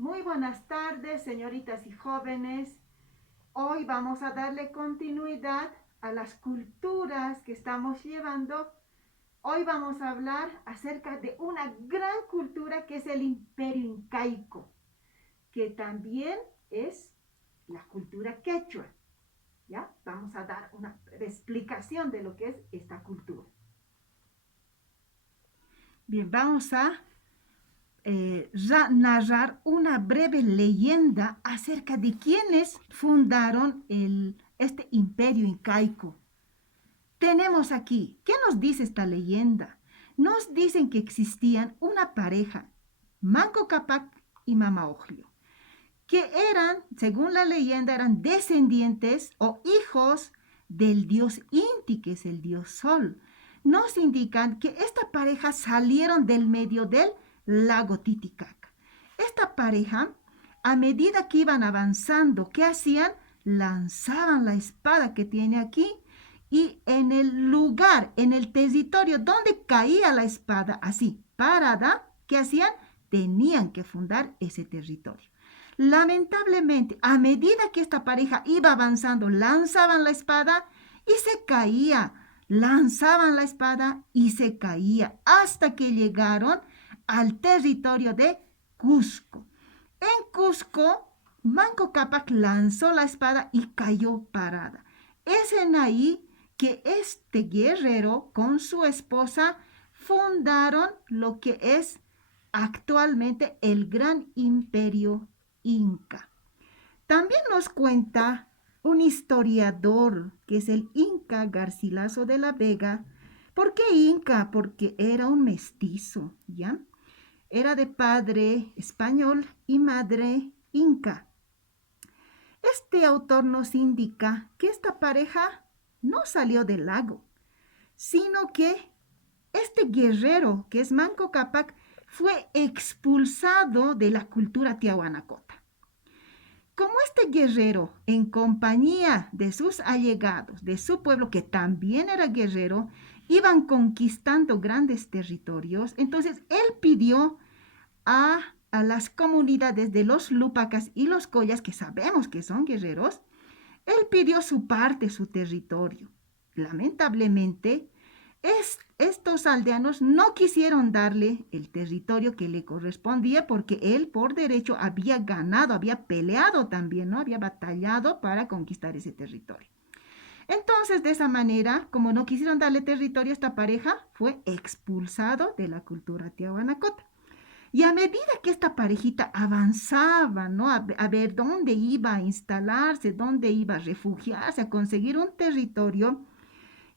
Muy buenas tardes, señoritas y jóvenes. Hoy vamos a darle continuidad a las culturas que estamos llevando. Hoy vamos a hablar acerca de una gran cultura que es el Imperio Incaico, que también es la cultura quechua. ¿Ya? Vamos a dar una explicación de lo que es esta cultura. Bien, vamos a narrar una breve leyenda acerca de quienes fundaron este imperio incaico. Tenemos aquí, ¿qué nos dice esta leyenda? Nos dicen que existían una pareja, Manco Cápac y Mama Oglio, que eran, según la leyenda, eran descendientes o hijos del dios Inti, que es el dios Sol. Nos indican que esta pareja salieron del medio del lago Titicaca. Esta pareja, a medida que iban avanzando, ¿qué hacían? Lanzaban la espada que tiene aquí y en el lugar, en el territorio donde caía la espada, así, parada, ¿qué hacían? Tenían que fundar ese territorio. Lamentablemente, a medida que esta pareja iba avanzando, lanzaban la espada y se caía, lanzaban la espada y se caía, hasta que llegaron al territorio de Cusco. En Cusco, Manco Cápac lanzó la espada y cayó parada. Es en ahí que este guerrero con su esposa fundaron lo que es actualmente el gran imperio inca. También nos cuenta un historiador que es el Inca Garcilaso de la Vega. ¿Por qué Inca? Porque era un mestizo, ¿ya? Era de padre español y madre inca. Este autor nos indica que esta pareja no salió del lago, sino que este guerrero, que es Manco Cápac, fue expulsado de la cultura tiahuanacota. Como este guerrero, en compañía de sus allegados, de su pueblo, que también era guerrero, iban conquistando grandes territorios, entonces él pidió a las comunidades de los Lupacas y los Collas, que sabemos que son guerreros, él pidió su parte, su territorio. Lamentablemente, estos aldeanos no quisieron darle el territorio que le correspondía porque él por derecho había ganado, había peleado también, ¿no? Había batallado para conquistar ese territorio. Entonces, de esa manera, como no quisieron darle territorio a esta pareja, fue expulsado de la cultura tiahuanacota. Y a medida que esta parejita avanzaba, ¿no? A ver dónde iba a instalarse, dónde iba a refugiarse, a conseguir un territorio,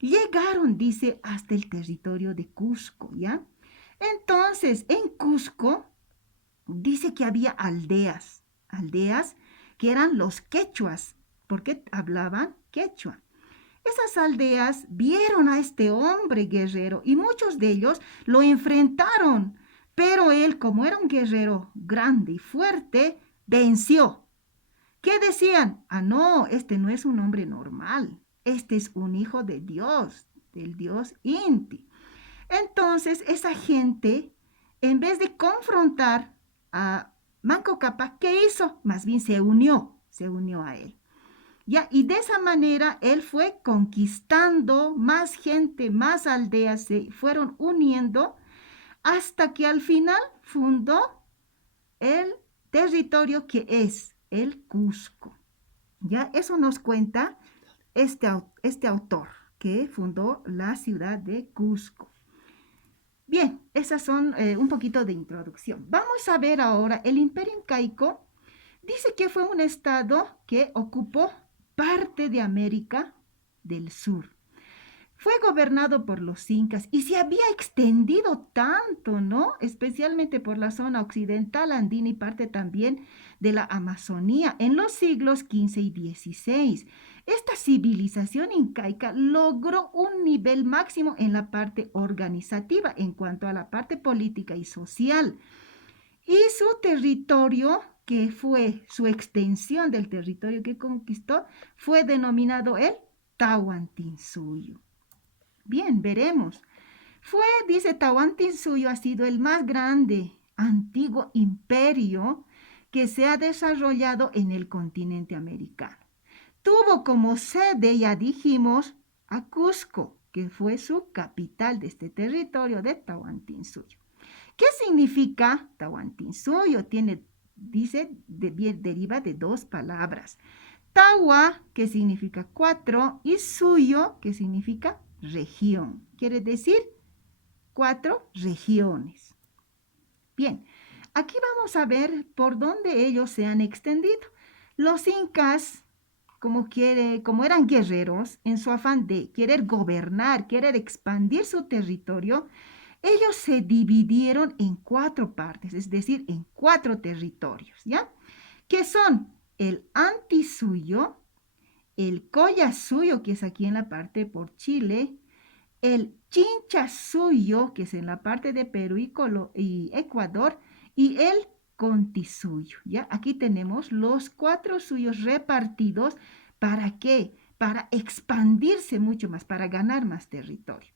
llegaron, dice, hasta el territorio de Cusco, ¿ya? Entonces, en Cusco, dice que había aldeas que eran los quechuas, porque hablaban quechua. Esas aldeas vieron a este hombre guerrero y muchos de ellos lo enfrentaron, pero él, como era un guerrero grande y fuerte, venció. ¿Qué decían? Ah, no, este no es un hombre normal, este es un hijo de Dios, del Dios Inti. Entonces, esa gente, en vez de confrontar a Manco Cápac, ¿qué hizo? Más bien se unió a él. Ya, y de esa manera él fue conquistando más gente, más aldeas, se fueron uniendo hasta que al final fundó el territorio que es el Cusco. Ya, eso nos cuenta este autor que fundó la ciudad de Cusco. Bien, esas son un poquito de introducción. Vamos a ver ahora el Imperio Incaico. Dice que fue un estado que ocupó parte de América del Sur. Fue gobernado por los incas y se había extendido tanto, ¿no? Especialmente por la zona occidental andina y parte también de la Amazonía en los siglos XV y XVI. Esta civilización incaica logró un nivel máximo en la parte organizativa en cuanto a la parte política y social. Y su territorio, que fue su extensión del territorio que conquistó, fue denominado el Tahuantinsuyo. Bien, veremos. Dice Tahuantinsuyo, ha sido el más grande antiguo imperio que se ha desarrollado en el continente americano. Tuvo como sede, ya dijimos, a Cusco, que fue su capital de este territorio de Tahuantinsuyo. ¿Qué significa Tahuantinsuyo? Deriva de dos palabras. Tawa, que significa 4, y suyo, que significa región. Quiere decir 4 regiones. Bien, aquí vamos a ver por dónde ellos se han extendido. Los incas, como eran guerreros, en su afán de querer gobernar, querer expandir su territorio, ellos se dividieron en 4 partes, es decir, en 4 territorios, ¿ya? Que son el Antisuyo, el Collasuyo, que es aquí en la parte por Chile, el Chinchasuyo, que es en la parte de Perú y Ecuador, y el Contisuyo, ¿ya? Aquí tenemos los 4 suyos repartidos. ¿Para qué? Para expandirse mucho más, para ganar más territorio.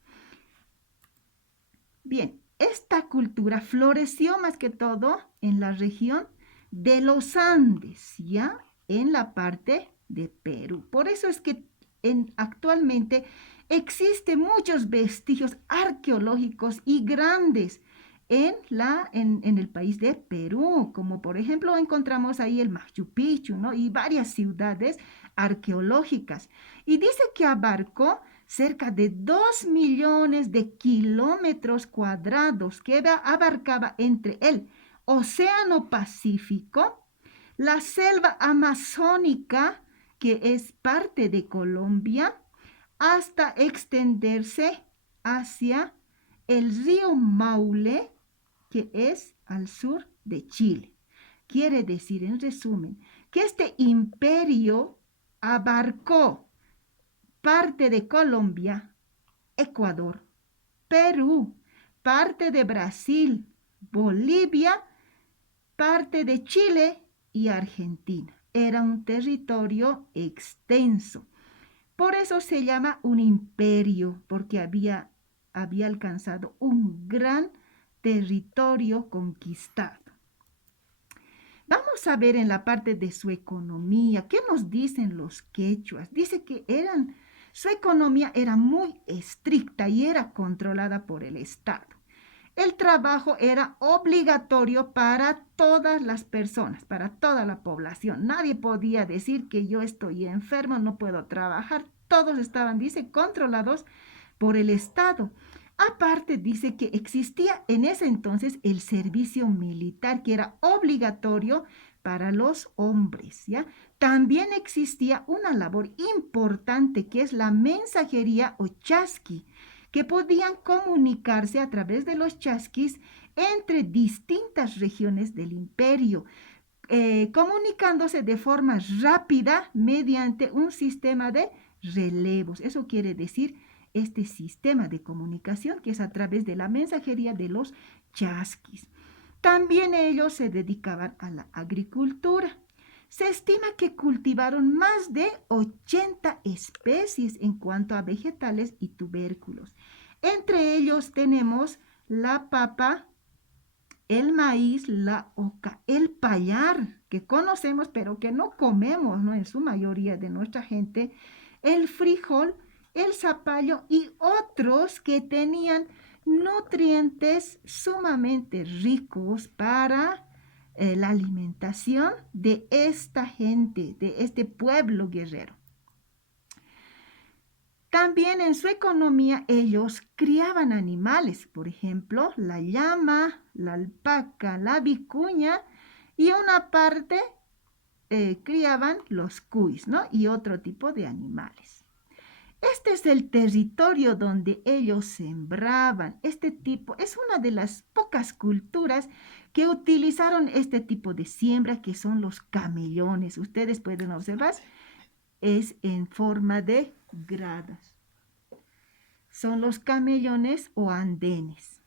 Bien, esta cultura floreció más que todo en la región de los Andes, ¿ya? En la parte de Perú. Por eso es que actualmente existen muchos vestigios arqueológicos y grandes en el país de Perú, como por ejemplo encontramos ahí el Machu Picchu, ¿no? Y varias ciudades arqueológicas. Y dice que abarcó cerca de 2 millones de kilómetros cuadrados que abarcaba entre el Océano Pacífico, la selva amazónica, que es parte de Colombia, hasta extenderse hacia el río Maule, que es al sur de Chile. Quiere decir, en resumen, que este imperio abarcó parte de Colombia, Ecuador, Perú, parte de Brasil, Bolivia, parte de Chile y Argentina. Era un territorio extenso. Por eso se llama un imperio, porque había alcanzado un gran territorio conquistado. Vamos a ver en la parte de su economía, ¿qué nos dicen los quechuas? Dice que su economía era muy estricta y era controlada por el Estado. El trabajo era obligatorio para todas las personas, para toda la población. Nadie podía decir que yo estoy enfermo, no puedo trabajar. Todos estaban, dice, controlados por el Estado. Aparte, dice que existía en ese entonces el servicio militar, que era obligatorio para los hombres, ¿ya? También existía una labor importante, que es la mensajería o chasqui, que podían comunicarse a través de los chasquis entre distintas regiones del imperio, comunicándose de forma rápida mediante un sistema de relevos. Eso quiere decir este sistema de comunicación que es a través de la mensajería de los chasquis. También ellos se dedicaban a la agricultura. Se estima que cultivaron más de 80 especies en cuanto a vegetales y tubérculos. Entre ellos tenemos la papa, el maíz, la oca, el payar, que conocemos pero que no comemos, ¿no? En su mayoría de nuestra gente, el frijol, el zapallo y otros que tenían nutrientes sumamente ricos para la alimentación de esta gente, de este pueblo guerrero. También en su economía ellos criaban animales, por ejemplo, la llama, la alpaca, la vicuña y una parte criaban los cuis, ¿no? Y otro tipo de animales. Este es el territorio donde ellos sembraban. Este tipo es una de las pocas culturas que utilizaron este tipo de siembra, que son los camellones. Ustedes pueden observar, es en forma de gradas. Son los camellones o andenes.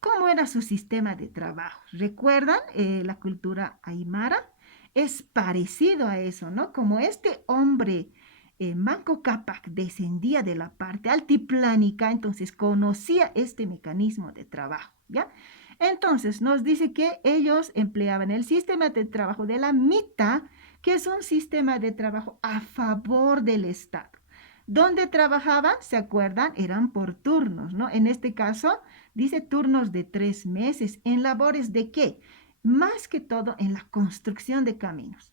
¿Cómo era su sistema de trabajo? ¿Recuerdan la cultura aymara? Es parecido a eso, ¿no? Como este hombre Manco Cápac descendía de la parte altiplánica, entonces conocía este mecanismo de trabajo, ¿ya? Entonces, nos dice que ellos empleaban el sistema de trabajo de la mitad, que es un sistema de trabajo a favor del Estado. ¿Dónde trabajaban? ¿Se acuerdan? Eran por turnos, ¿no? En este caso, dice turnos de 3 meses. ¿En labores de qué? Más que todo en la construcción de caminos,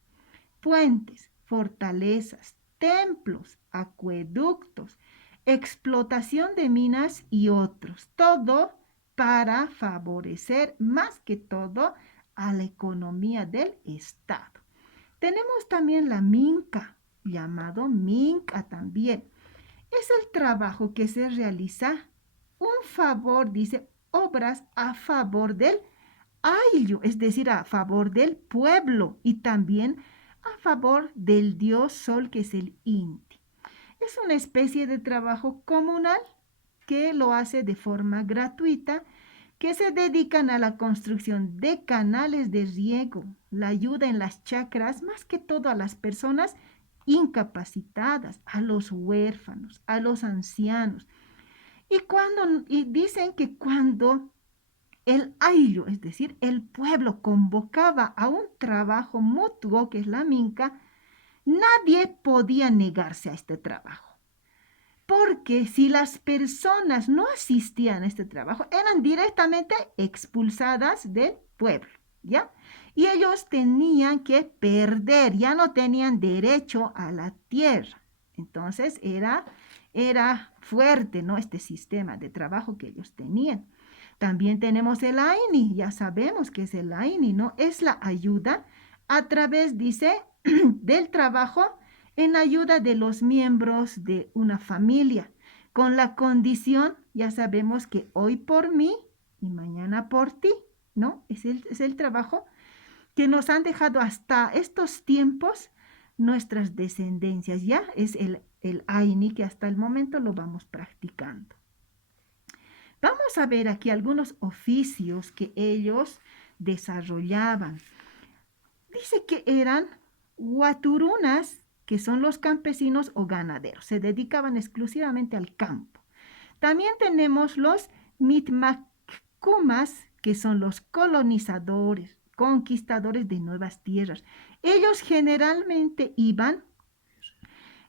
puentes, fortalezas, templos, acueductos, explotación de minas y otros. Todo para favorecer más que todo a la economía del Estado. Tenemos también la minca, llamado minca también. Es el trabajo que se realiza un favor, dice, obras a favor del ayllu, es decir, a favor del pueblo y también a favor del dios sol que es el Inti. Es una especie de trabajo comunal que lo hace de forma gratuita, que se dedican a la construcción de canales de riego, la ayuda en las chacras, más que todo a las personas incapacitadas, a los huérfanos, a los ancianos. Y dicen que cuando el ayllu, es decir, el pueblo convocaba a un trabajo mutuo, que es la minca, nadie podía negarse a este trabajo. Porque si las personas no asistían a este trabajo, eran directamente expulsadas del pueblo, ¿ya? Y ellos tenían que perder, ya no tenían derecho a la tierra. Entonces era fuerte, ¿no? Este sistema de trabajo que ellos tenían. También tenemos el AINI, ya sabemos que es el AINI, ¿no? Es la ayuda a través, dice, del trabajo en ayuda de los miembros de una familia, con la condición, ya sabemos que hoy por mí y mañana por ti, ¿no? Es el trabajo que nos han dejado hasta estos tiempos nuestras descendencias, ya es el AINI que hasta el momento lo vamos practicando. Vamos a ver aquí algunos oficios que ellos desarrollaban. Dice que eran guaturunas, que son los campesinos o ganaderos, se dedicaban exclusivamente al campo. También tenemos los mitmacumas, que son los colonizadores, conquistadores de nuevas tierras. Ellos generalmente iban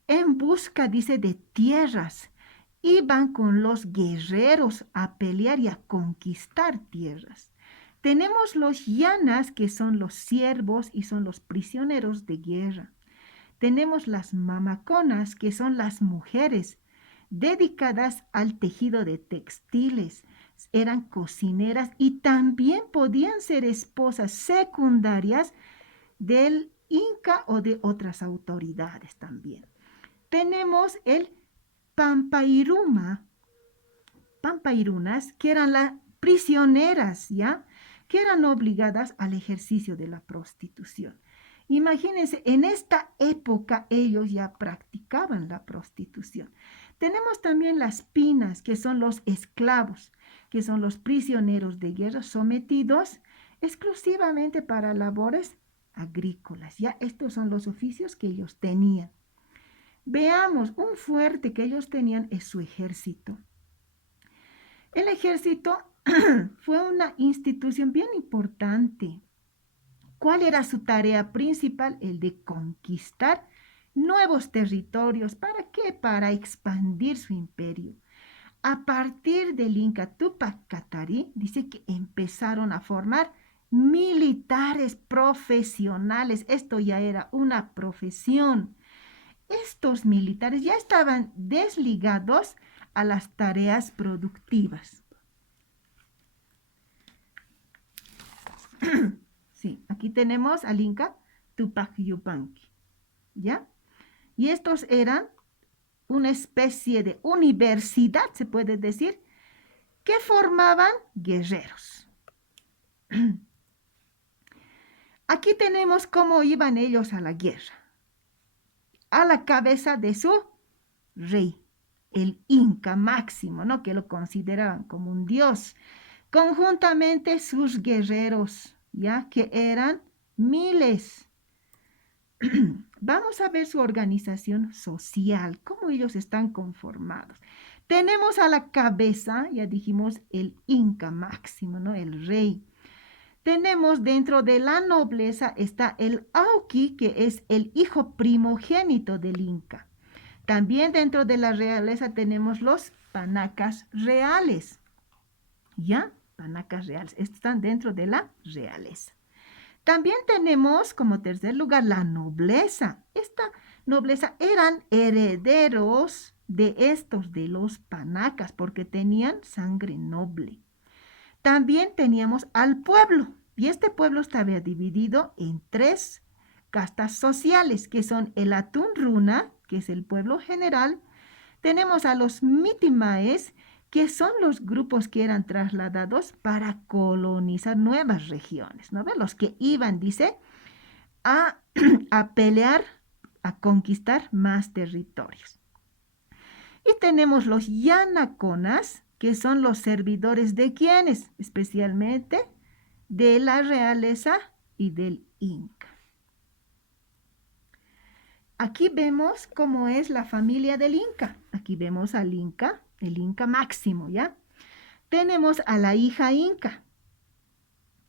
en busca, dice, de tierras. Iban con los guerreros a pelear y a conquistar tierras. Tenemos los llanas, que son los siervos y son los prisioneros de guerra. Tenemos las mamaconas, que son las mujeres dedicadas al tejido de textiles. Eran cocineras y también podían ser esposas secundarias del Inca o de otras autoridades también. Tenemos el pampairunas, que eran las prisioneras, ¿ya? Que eran obligadas al ejercicio de la prostitución. Imagínense, en esta época ellos ya practicaban la prostitución. Tenemos también las pinas, que son los esclavos, que son los prisioneros de guerra sometidos exclusivamente para labores agrícolas. Ya estos son los oficios que ellos tenían. Veamos, un fuerte que ellos tenían es su ejército. El ejército fue una institución bien importante. ¿Cuál era su tarea principal? El de conquistar nuevos territorios. ¿Para qué? Para expandir su imperio. A partir del Inca Tupac Katari, dice que empezaron a formar militares profesionales. Esto ya era una profesión. Estos militares ya estaban desligados a las tareas productivas. Sí, aquí tenemos al Inca Tupac Yupanqui, ¿ya? Y estos eran una especie de universidad, se puede decir, que formaban guerreros. Aquí tenemos cómo iban ellos a la guerra. A la cabeza de su rey, el Inca máximo, ¿no? Que lo consideraban como un dios. Conjuntamente sus guerreros, ya que eran miles. Vamos a ver su organización social, cómo ellos están conformados. Tenemos a la cabeza, ya dijimos, el Inca máximo, ¿no? El rey. Tenemos dentro de la nobleza está el Auqui, que es el hijo primogénito del Inca. También dentro de la realeza tenemos los panacas reales. ¿Ya? Panacas reales. Estos están dentro de la realeza. También tenemos como tercer lugar la nobleza. Esta nobleza eran herederos de los panacas, porque tenían sangre noble. También teníamos al pueblo, y este pueblo estaba dividido en tres castas sociales, que son el Atun Runa, que es el pueblo general. Tenemos a los Mitimaes, que son los grupos que eran trasladados para colonizar nuevas regiones, ¿no? Los que iban, dice, a, a pelear, a conquistar más territorios. Y tenemos los Yanaconas, que son los servidores de quienes, especialmente de la realeza y del Inca. Aquí vemos cómo es la familia del Inca. Aquí vemos al Inca, el Inca máximo, ¿ya? Tenemos a la hija Inca.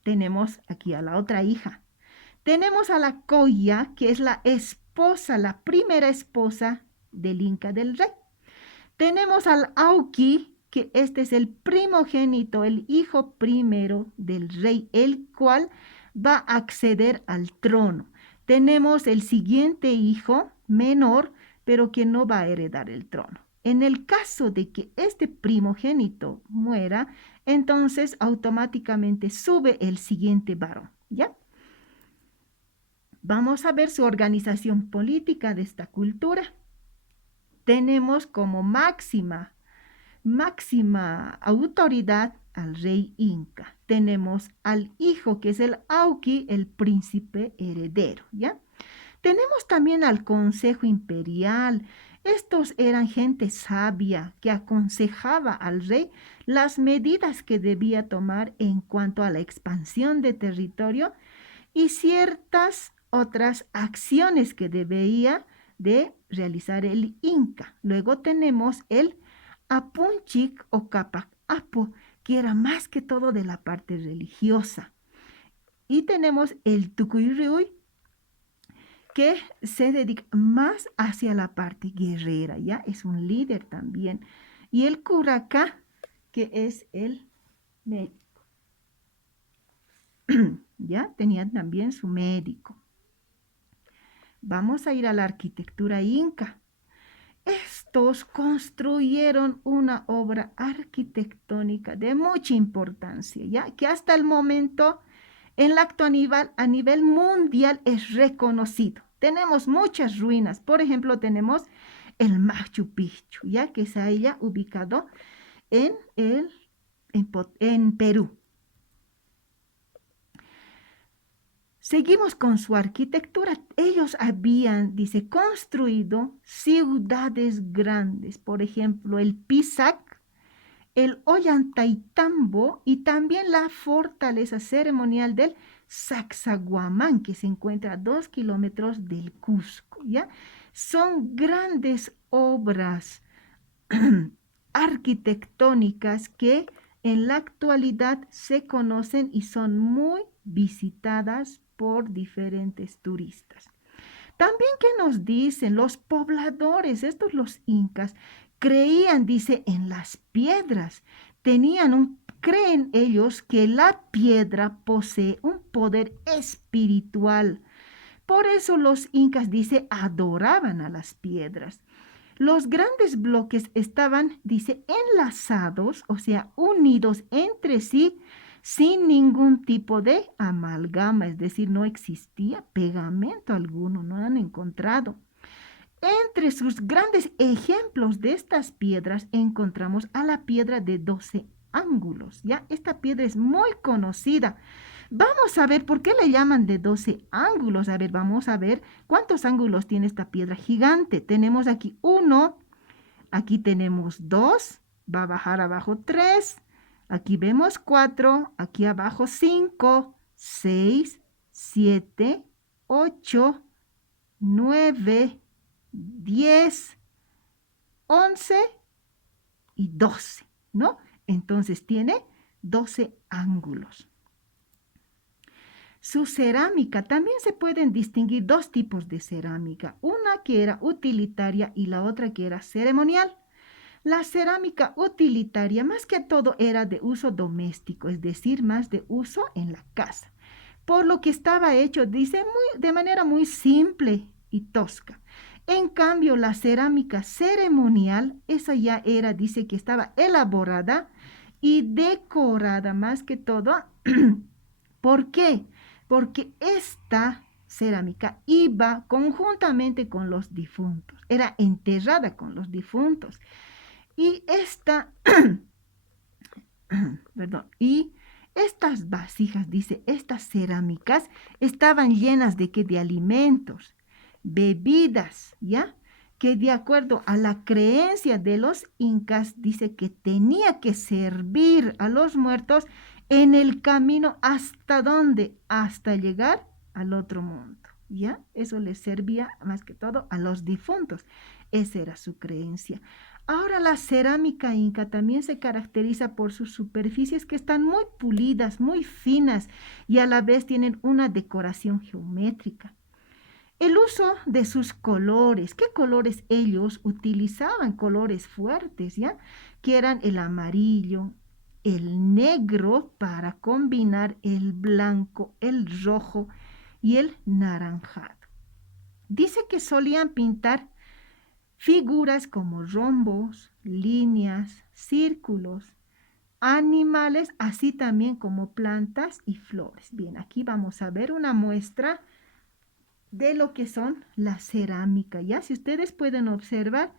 Tenemos aquí a la otra hija. Tenemos a la Coya, que es la esposa, la primera esposa del Inca del rey. Tenemos al Auqui, que este es el primogénito, el hijo primero del rey, el cual va a acceder al trono. Tenemos el siguiente hijo menor, pero que no va a heredar el trono. En el caso de que este primogénito muera, entonces automáticamente sube el siguiente varón, ¿ya? Vamos a ver su organización política de esta cultura. Tenemos como máxima autoridad al rey Inca. Tenemos al hijo, que es el Auqui, el príncipe heredero, ¿ya? Tenemos también al Consejo Imperial. Estos eran gente sabia que aconsejaba al rey las medidas que debía tomar en cuanto a la expansión de territorio y ciertas otras acciones que debía de realizar el Inca. Luego tenemos el Apunchik o Capac Apo, que era más que todo de la parte religiosa. Y tenemos el Tucuyrui, que se dedica más hacia la parte guerrera, ¿ya? Es un líder también. Y el Curaca, que es el médico. ¿Ya? Tenían también su médico. Vamos a ir a la arquitectura inca. Estos construyeron una obra arquitectónica de mucha importancia, ya que hasta el momento en la actualidad a nivel mundial es reconocido. Tenemos muchas ruinas, por ejemplo, tenemos el Machu Picchu, ya que está ella ubicado en Perú. Seguimos con su arquitectura. Ellos habían, dice, construido ciudades grandes, por ejemplo, el Pisac, el Ollantaytambo y también la fortaleza ceremonial del Sacsayhuamán, que se encuentra a 2 kilómetros del Cusco, ¿ya? Son grandes obras arquitectónicas que en la actualidad se conocen y son muy visitadas por diferentes turistas. También, ¿qué nos dicen? Los pobladores, estos los incas, creían, dice, en las piedras. Creen ellos que la piedra posee un poder espiritual. Por eso los incas, dice, adoraban a las piedras. Los grandes bloques estaban, dice, enlazados, o sea, unidos entre sí, sin ningún tipo de amalgama, es decir, no existía pegamento alguno, no han encontrado. Entre sus grandes ejemplos de estas piedras encontramos a la piedra de 12 ángulos, ¿ya? Esta piedra es muy conocida. Vamos a ver por qué le llaman de 12 ángulos. A ver, vamos a ver cuántos ángulos tiene esta piedra gigante. Tenemos aquí 1, aquí tenemos 2, va a bajar abajo 3, aquí vemos 4, aquí abajo 5, 6, 7, 8, 9, 10, 11 y 12, ¿no? Entonces tiene 12 ángulos. Su cerámica, también se pueden distinguir dos tipos de cerámica, una que era utilitaria y la otra que era ceremonial. La cerámica utilitaria más que todo era de uso doméstico, es decir, más de uso en la casa, por lo que estaba hecho, dice, de manera muy simple y tosca. En cambio, la cerámica ceremonial, esa ya era, dice que estaba elaborada y decorada más que todo. ¿Por qué? Porque esta cerámica iba conjuntamente con los difuntos, era enterrada con los difuntos. Y perdón, y estas vasijas, dice, estas cerámicas estaban llenas de qué? De alimentos, bebidas, ¿ya? Que de acuerdo a la creencia de los incas, dice que tenía que servir a los muertos en el camino hasta dónde, hasta llegar al otro mundo, ¿ya? Eso les servía más que todo a los difuntos. Esa era su creencia. Ahora la cerámica inca también se caracteriza por sus superficies que están muy pulidas, muy finas y a la vez tienen una decoración geométrica. El uso de sus colores, ¿qué colores ellos utilizaban? Colores fuertes, ¿ya? Que eran el amarillo, el negro para combinar el blanco, el rojo y el naranjado. Dice que solían pintar figuras como rombos, líneas, círculos, animales, así también como plantas y flores. Bien, aquí vamos a ver una muestra de lo que son la cerámica. Ya, si ustedes pueden observar,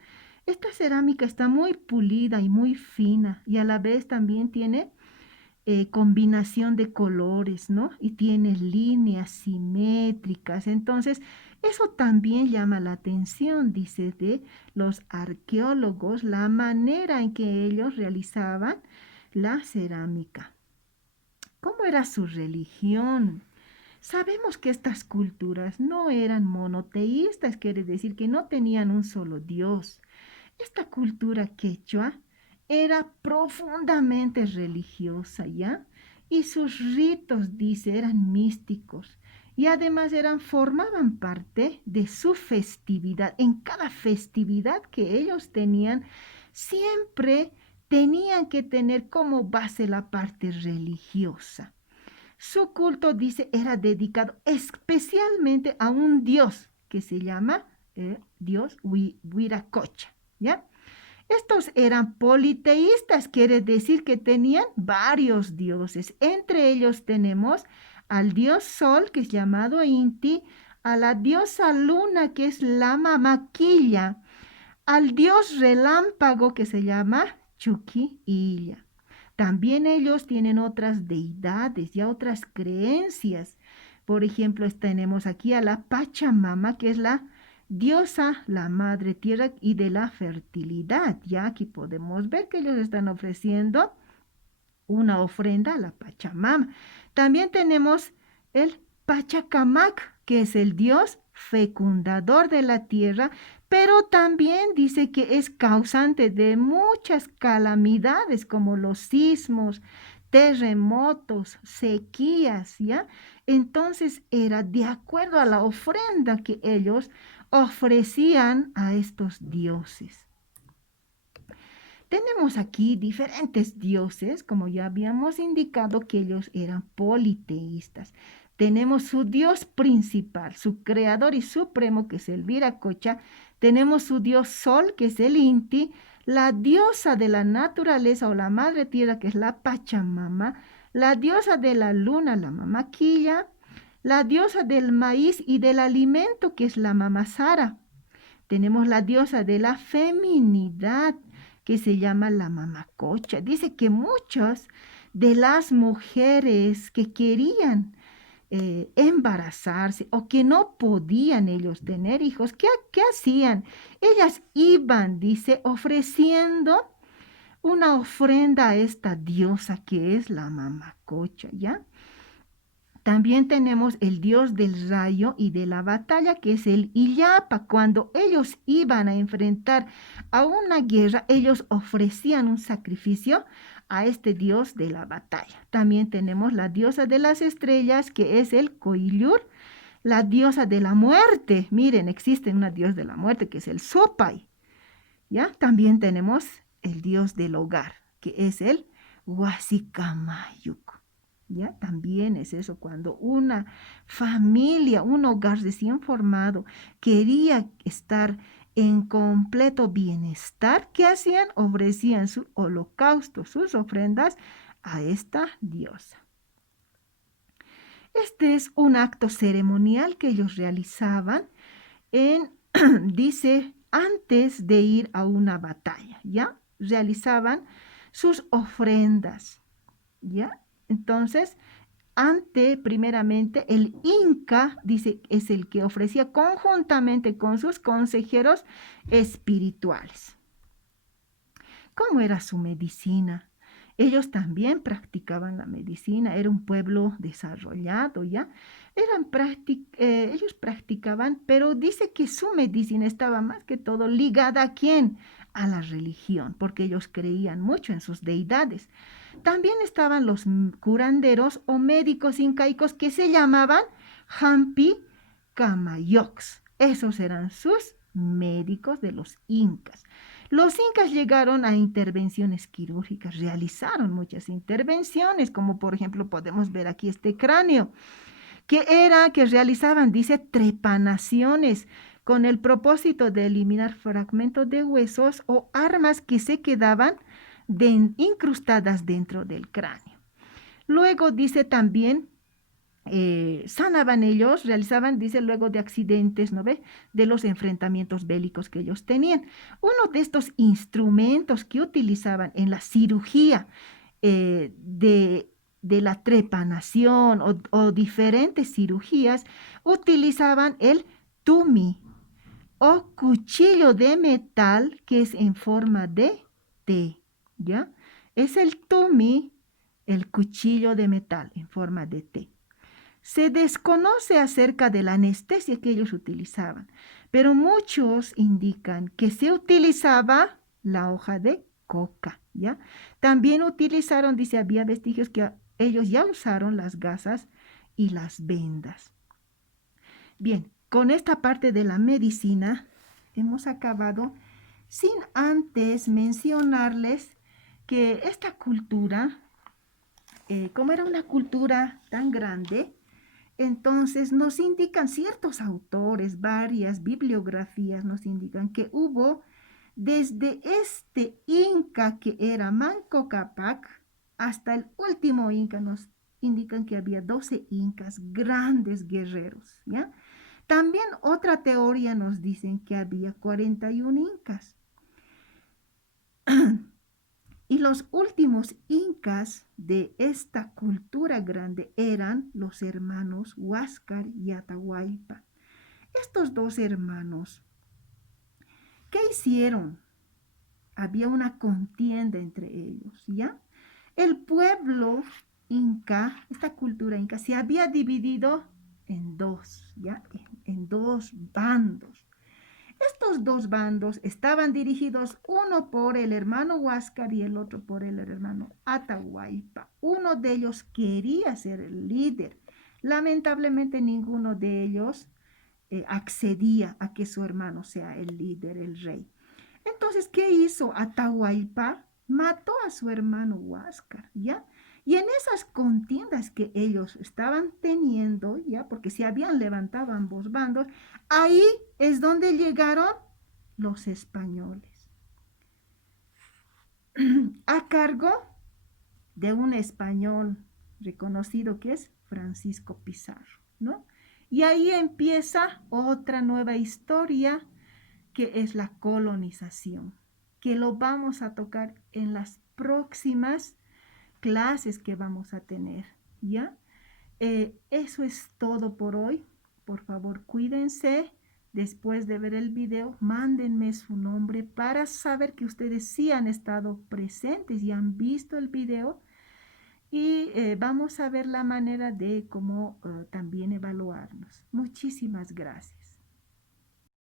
esta cerámica está muy pulida y muy fina y a la vez también tiene combinación de colores, ¿no? Y tiene líneas simétricas. Entonces, eso también llama la atención, dice, de los arqueólogos, la manera en que ellos realizaban la cerámica. ¿Cómo era su religión? Sabemos que estas culturas no eran monoteístas, quiere decir que no tenían un solo Dios. Esta cultura quechua era profundamente religiosa, ¿ya? Y sus ritos, dice, eran místicos. Y además formaban parte de su festividad. En cada festividad que ellos tenían, siempre tenían que tener como base la parte religiosa. Su culto, dice, era dedicado especialmente a un dios que se llama Dios Huiracocha, ¿ya? Estos eran politeístas, quiere decir que tenían varios dioses. Entre ellos tenemos al dios Sol, que es llamado Inti, a la diosa Luna, que es la Mamaquilla, al dios Relámpago, que se llama Chuquilla. También ellos tienen otras deidades y otras creencias. Por ejemplo, tenemos aquí a la Pachamama, que es la diosa, la madre tierra y de la fertilidad. Ya aquí podemos ver que ellos están ofreciendo una ofrenda a la Pachamama. También tenemos el Pachacamac, que es el dios fecundador de la tierra, pero también dice que es causante de muchas calamidades como los sismos, terremotos, sequías, ¿ya? Entonces era de acuerdo a la ofrenda que ellos ofrecían a estos dioses. Tenemos aquí diferentes dioses, como ya habíamos indicado que ellos eran politeístas. Tenemos su dios principal, su creador y supremo, que es el Viracocha. Tenemos su dios Sol, que es el Inti, la diosa de la naturaleza o la madre tierra, que es la Pachamama, la diosa de la luna, la Mamaquilla, la diosa del maíz y del alimento, que es la Mama Sara. Tenemos la diosa de la feminidad, que se llama la Mamacocha. Dice que muchas de las mujeres que querían embarazarse o que no podían ellos tener hijos, ¿qué hacían? Ellas iban, dice, ofreciendo una ofrenda a esta diosa que es la Mamacocha, ¿ya? También tenemos el dios del rayo y de la batalla, que es el Illapa. Cuando ellos iban a enfrentar a una guerra, ellos ofrecían un sacrificio a este dios de la batalla. También tenemos la diosa de las estrellas, que es el Coillur, la diosa de la muerte. Miren, existe una diosa de la muerte, que es el Sopay. ¿Ya? También tenemos el dios del hogar, que es el Huasicamayuc. ¿Ya? También es eso, cuando una familia, un hogar recién formado quería estar en completo bienestar, ¿qué hacían? Ofrecían su holocausto, sus ofrendas a esta diosa. Este es un acto ceremonial que ellos realizaban en, dice, antes de ir a una batalla, ¿ya? Realizaban sus ofrendas, ¿ya? Entonces, primeramente, el Inca, dice, es el que ofrecía conjuntamente con sus consejeros espirituales. ¿Cómo era su medicina? Ellos también practicaban la medicina, era un pueblo desarrollado, ¿ya? Ellos practicaban, pero dice que su medicina estaba más que todo ligada ¿a quién? A la religión, porque ellos creían mucho en sus deidades. También estaban los curanderos o médicos incaicos que se llamaban Hampi Camayocs. Esos eran sus médicos de los incas. Los incas llegaron a intervenciones quirúrgicas, realizaron muchas intervenciones, como por ejemplo podemos ver aquí este cráneo, que realizaban, dice, trepanaciones con el propósito de eliminar fragmentos de huesos o armas que se quedaban incrustadas dentro del cráneo. Luego dice también sanaban ellos, realizaban, dice, luego de accidentes, ¿no ve? De los enfrentamientos bélicos que ellos tenían. Uno de estos instrumentos que utilizaban en la cirugía de la trepanación o diferentes cirugías, utilizaban el tumi o cuchillo de metal que es en forma de T, ¿ya? Es el tumi, el cuchillo de metal en forma de T. Se desconoce acerca de la anestesia que ellos utilizaban, pero muchos indican que se utilizaba la hoja de coca, ¿ya? También utilizaron, dice, había vestigios que ellos ya usaron las gasas y las vendas. Bien, con esta parte de la medicina hemos acabado sin antes mencionarles que esta cultura, como era una cultura tan grande, entonces nos indican ciertos autores, varias bibliografías nos indican que hubo desde este Inca que era Manco Cápac hasta el último Inca nos indican que había 12 Incas, grandes guerreros, ¿ya? También otra teoría nos dicen que había 41 Incas. Y los últimos incas de esta cultura grande eran los hermanos Huáscar y Atahualpa. Estos dos hermanos, ¿qué hicieron? Había una contienda entre ellos, ¿ya? El pueblo inca, esta cultura inca, se había dividido en dos, ¿ya? En dos bandos. Estos dos bandos estaban dirigidos uno por el hermano Huáscar y el otro por el hermano Atahualpa. Uno de ellos quería ser el líder. Lamentablemente ninguno de ellos accedía a que su hermano sea el líder, el rey. Entonces, ¿qué hizo Atahualpa? Mató a su hermano Huáscar, ¿ya? Y en esas contiendas que ellos estaban teniendo, ¿ya? Porque se habían levantado ambos bandos, ahí es donde llegaron los españoles, a cargo de un español reconocido que es Francisco Pizarro, ¿no? Y ahí empieza otra nueva historia que es la colonización, que lo vamos a tocar en las próximas clases que vamos a tener, ¿ya? Eso es todo por hoy. Por favor, cuídense. Después de ver el video, mándenme su nombre para saber que ustedes sí han estado presentes y han visto el video. y vamos a ver la manera de cómo también evaluarnos. Muchísimas gracias.